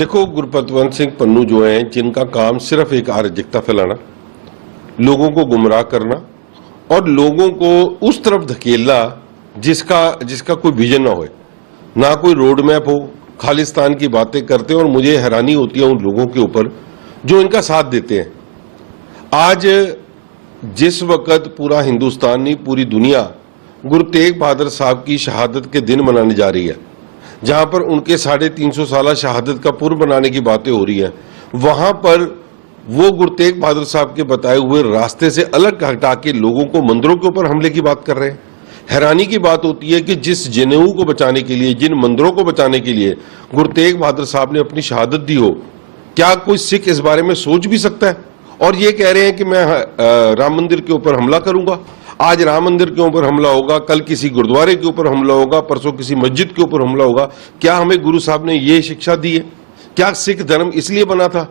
देखो, गुरपतवंत सिंह पन्नू जो हैं, जिनका काम सिर्फ एक अराजकता फैलाना, लोगों को गुमराह करना और लोगों को उस तरफ धकेलना जिसका कोई विजन ना हो, ना कोई रोड मैप हो, खालिस्तान की बातें करते हैं। और मुझे हैरानी होती है उन लोगों के ऊपर जो इनका साथ देते हैं। आज जिस वक्त पूरा हिंदुस्तान नहीं, पूरी दुनिया गुरु तेग बहादुर साहब की शहादत के दिन मनाने जा रही है, जहां पर उनके 350 साल शहादत का पूर्व बनाने की बातें हो रही हैं, वहां पर वो गुरु तेग बहादुर साहब के बताए हुए रास्ते से अलग हटा के लोगों को मंदिरों के ऊपर हमले की बात कर रहे हैं। हैरानी की बात होती है कि जिस जनेऊ को बचाने के लिए, जिन मंदिरों को बचाने के लिए गुरु तेग बहादुर साहब ने अपनी शहादत दी हो, क्या कोई सिख इस बारे में सोच भी सकता है? और ये कह रहे हैं कि मैं राम मंदिर के ऊपर हमला करूंगा। आज राम मंदिर के ऊपर हमला होगा, कल किसी गुरुद्वारे के ऊपर हमला होगा, परसों किसी मस्जिद के ऊपर हमला होगा। क्या हमें गुरु साहब ने ये शिक्षा दी है? क्या सिख धर्म इसलिए बना था?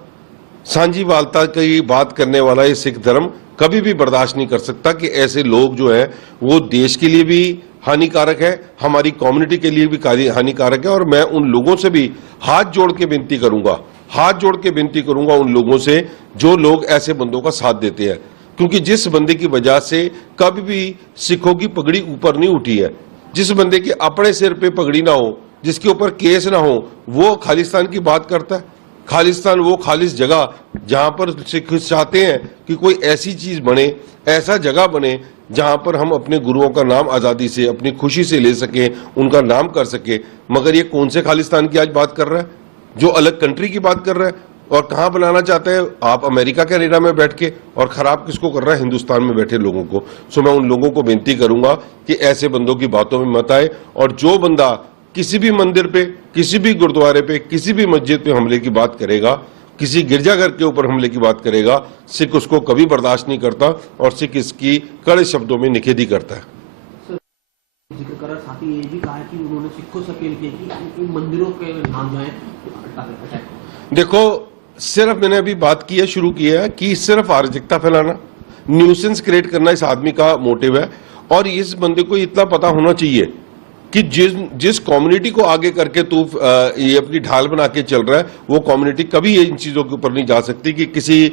सांझीवालता की बात करने वाला ये सिख धर्म कभी भी बर्दाश्त नहीं कर सकता कि ऐसे लोग जो है वो देश के लिए भी हानिकारक है, हमारी कम्युनिटी के लिए भी हानिकारक है। और मैं उन लोगों से भी हाथ जोड़ के विनती करूंगा उन लोगों से जो लोग ऐसे बंदों का साथ देते हैं, क्योंकि जिस बंदे की वजह से कभी भी सिखों की पगड़ी ऊपर नहीं उठी है, जिस बंदे के अपने सिर पे पगड़ी ना हो, जिसके ऊपर केस ना हो, वो खालिस्तान की बात करता है। खालिस्तान वो खालिस जगह जहां पर सिख चाहते हैं कि कोई ऐसी चीज बने, ऐसा जगह बने जहां पर हम अपने गुरुओं का नाम आजादी से, अपनी खुशी से ले सके, उनका नाम कर सके। मगर ये कौन से खालिस्तान की आज बात कर रहा है, जो अलग कंट्री की बात कर रहा है? और कहां बनाना चाहते हैं आप? अमेरिका कनाडा में बैठ के। और खराब किसको कर रहा है? हिंदुस्तान में बैठे लोगों को। सो मैं उन लोगों को विनती करूंगा कि ऐसे बंदों की बातों में मत आए। और जो बंदा किसी भी मंदिर पे, किसी भी गुरुद्वारे पे, किसी भी मस्जिद पे हमले की बात करेगा, किसी गिरजाघर के ऊपर हमले की बात करेगा, सिख उसको कभी बर्दाश्त नहीं करता और सिख इसकी कड़े शब्दों में निखेधी करता है। जिक्र करा, साथ ही ये भी कहा कि उन्होंने सिखों से अपील की कि मंदिरों के नाम जो है। देखो, सिर्फ मैंने अभी बात की है, शुरू की है कि सिर्फ अराजकता फैलाना, न्यूसेंस क्रिएट करना इस आदमी का मोटिव है। और इस बंदे को इतना पता होना चाहिए कि जिस कम्युनिटी को आगे करके तू ये अपनी ढाल बना के चल रहा है, वो कम्युनिटी कभी इन चीजों के ऊपर नहीं जा सकती कि किसी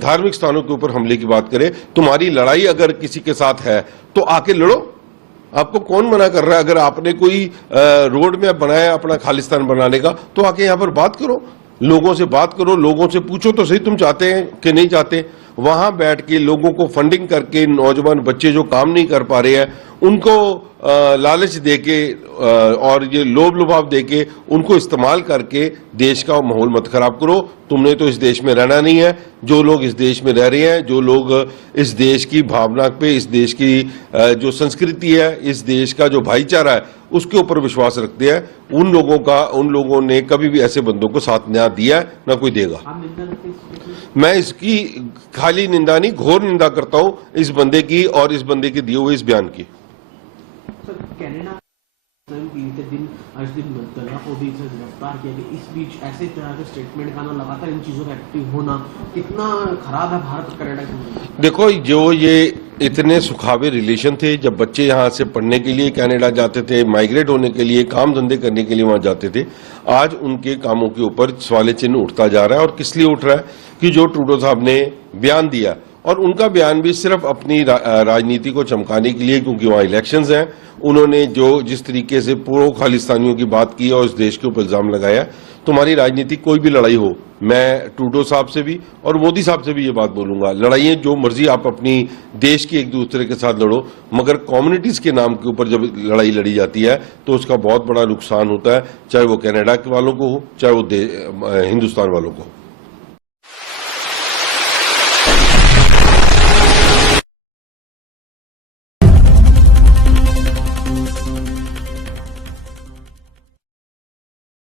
धार्मिक स्थानों के ऊपर हमले की बात करे। तुम्हारी लड़ाई अगर किसी के साथ है तो आके लड़ो, आपको कौन मना कर रहा है? अगर आपने कोई रोड मैप बनाया अपना खालिस्तान बनाने का, तो आके यहाँ पर बात करो, लोगों से बात करो, लोगों से पूछो तो सही तुम चाहते हैं कि नहीं चाहते। वहां बैठ के लोगों को फंडिंग करके, नौजवान बच्चे जो काम नहीं कर पा रहे हैं उनको लालच देके और ये लोभ लुभाव देके उनको इस्तेमाल करके देश का माहौल मत खराब करो। तुमने तो इस देश में रहना नहीं है। जो लोग इस देश में रह रहे हैं, जो लोग इस देश की भावना पे, इस देश की जो संस्कृति है, इस देश का जो भाईचारा है, उसके ऊपर विश्वास रखते हैं, उन लोगों ने कभी भी ऐसे बंदों को साथ ना दिया है, ना कोई देगा। मैं इसकी खाली निंदा नहीं, घोर निंदा करता हूं इस बंदे की और इस बंदे के दिए हुए इस बयान की। कनाडा दिन आज दिन मुद्दा को भी गिरफ्तार किया गया, इस बीच ऐसे तरह के स्टेटमेंट का ना लगातार इन चीजों का एक्टिव होना कितना खराब है भारत और कनाडा के? देखो, जो ये इतने सुखावे रिलेशन थे, जब बच्चे यहाँ से पढ़ने के लिए कनाडा जाते थे, माइग्रेट होने के लिए, काम धंधे करने के लिए वहां जाते थे, आज उनके कामों के ऊपर सवाल चिन्ह उठता जा रहा है। और किस लिए उठ रहा है? कि जो ट्रूडो साहब ने बयान दिया, और उनका बयान भी सिर्फ अपनी राजनीति को चमकाने के लिए, क्योंकि वहां इलेक्शंस हैं, उन्होंने जिस तरीके से प्रो खालिस्तानियों की बात की और इस देश के ऊपर इल्जाम लगाया। तुम्हारी राजनीति कोई भी लड़ाई हो, मैं ट्रूडो साहब से भी और मोदी साहब से भी ये बात बोलूंगा, लड़ाइयां जो मर्जी आप अपनी देश की एक दूसरे के साथ लड़ो, मगर कम्युनिटीज के नाम के ऊपर जब लड़ाई लड़ी जाती है तो उसका बहुत बड़ा नुकसान होता है, चाहे वो कनाडा के वालों को हो, चाहे वो हिंदुस्तान वालों को हो।